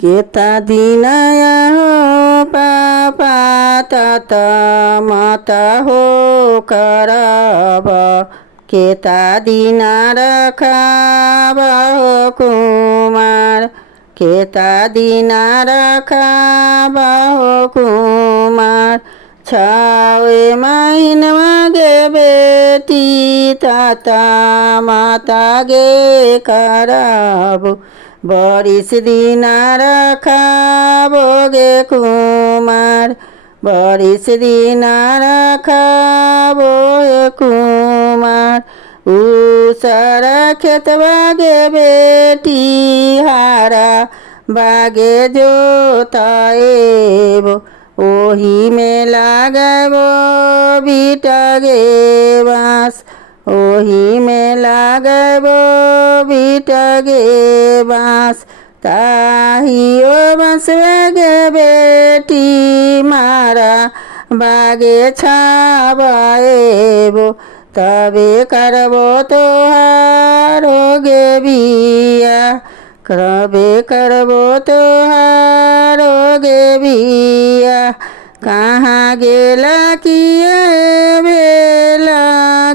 केता दिनया हो पापा तात माता हो करब केता दिन रखाब हो कुमार केता दिन रखाब हो कुमार छावे महिन गे बेटी ताता माता गे करब बरिस दिन रखाबो गे कुमार बरिस दिन रखाबो गे कुमार उसर खेत बागे बेटी हारा बागे जोताएबो ओही में लागबो बीटा गे बाँस ओही में लागबो बीटा गे बाँस ताहियो बाँस गे बेटी मारा बागे छाबाएबो तबे करबो तोहारो गे बिया कबे करबो तोहारो गे बिया कहाँ गेला किए बेला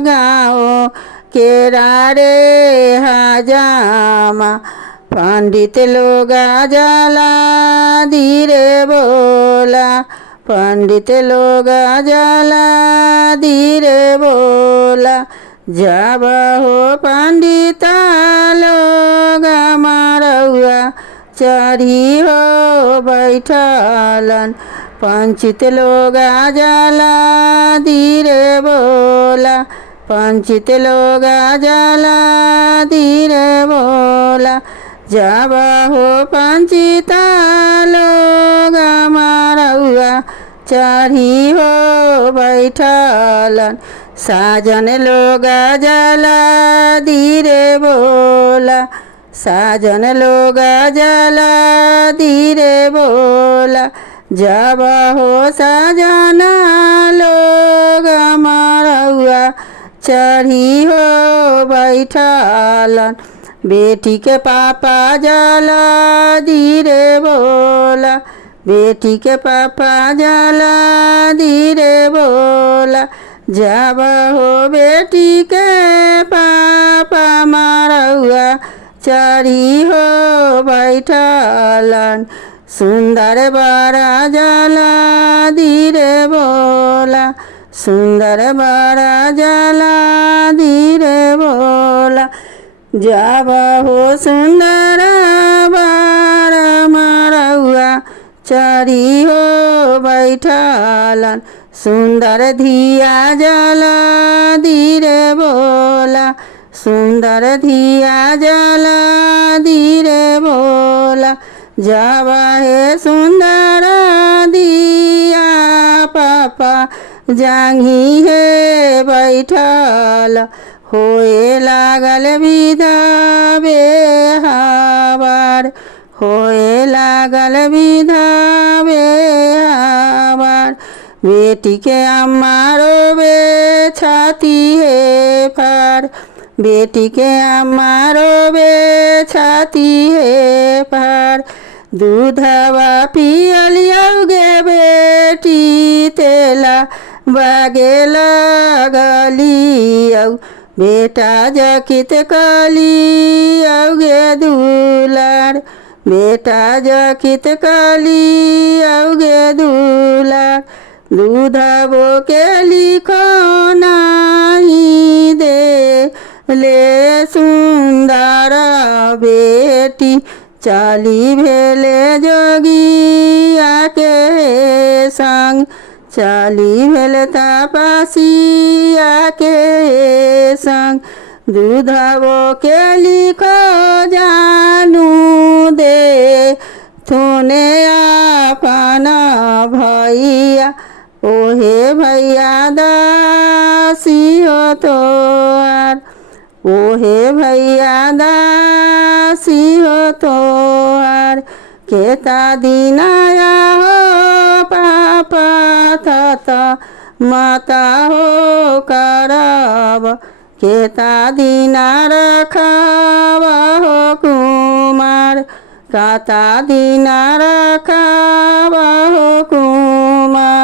गाँव केरा रे हजामा पंडित लोग जाला धीरे बोला पंडित लोग जाला धीरे बोला जब हो पंडिता लोग मारौआ चढ़ी हो बैठलन पंचित लोग जाला धीरे बोला पंचित लोग जाला धीरे बोला जब हो पंचिता लोग मारौआ चढ़ी हो बैठलन साजन लोग जाला धीरे बोला साजन लोग जाला धीरे बोला जब हो साजन लोग मारौआ चढ़ी हो बैठलन बेटी के पापा जाला धीरे बोला बेटी के पापा जाला धीरे बोला जब हो बेटी के पापा मारौआ चढ़ी हो बैठलन सुंदर बड़ा जाला धीरे बोला सुंदर बड़ा जाला धीरे बोला जब हो सुंदर बड़ा मारौआ चढ़ी हो बैठलन सुंदर धिया जाला धीरे बोला सुंदर धिया जाला धीरे बोला जब हे सुंदर धिया पापा जांघी हे बैठल होए लागल विधा बेहावार होए लागल विधा बेहावार बेटी के अम्मा रोवे छाती है फार बेटी के अम्मा रोवे छाती है फार दूधवा पियलियोगे बेटी तेला बागे लगलियौ बेटा जकित कलियोगे दुलार बेटा जकित कलियोगे दुलार दूधबो के लिखो नहीं दे ले सुंदर बेटी चाली भेले जोगिया के संग चाली भेल तपसिया के संग दूधबो के लिखो जानू दे थोने अपन भैया ओहे भैया दासी हो तोहार ओहे भैया दासी हो तोहार केता दिनाया हो पापा ताता माता हो करब केता दिन रखब हो कुमार काता दिन रखा